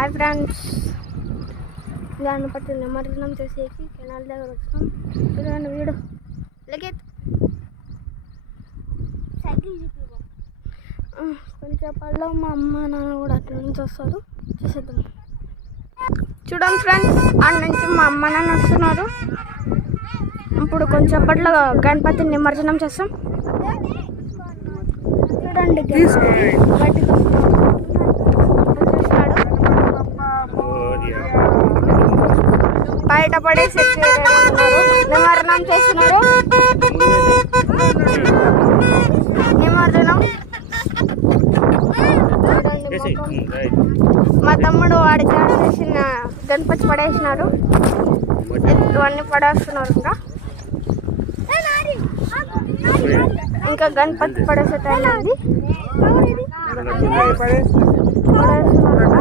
Hi friends, Ganapati నిమజ్జనం చేసేకి canal దగ్గర వచ్చాం. చూడండి వీడు కొంచెం పళ్ళలో మా అమ్మ నాన్న కూడా అట్ల నుంచి వస్తారు, చూసేద్దాం. చూడండి ఫ్రెండ్స్, అక్కడ నుంచి మా అమ్మ నాన్న వస్తున్నారు. ఇప్పుడు కొంచెంపట్లో గణపతి నిమజ్జనం చేస్తాం. చూడండి బయట పడేసి నిమజ్జనం చేస్తున్నారు. నిమజ్జనం మా తమ్ముడు వాడి చేసిన గణపతి పడేసినారు, ఇవన్నీ పడేస్తున్నారు. ఇంకా గణపతి పడేసే టైం ఉంది, పడేస్తున్నారు.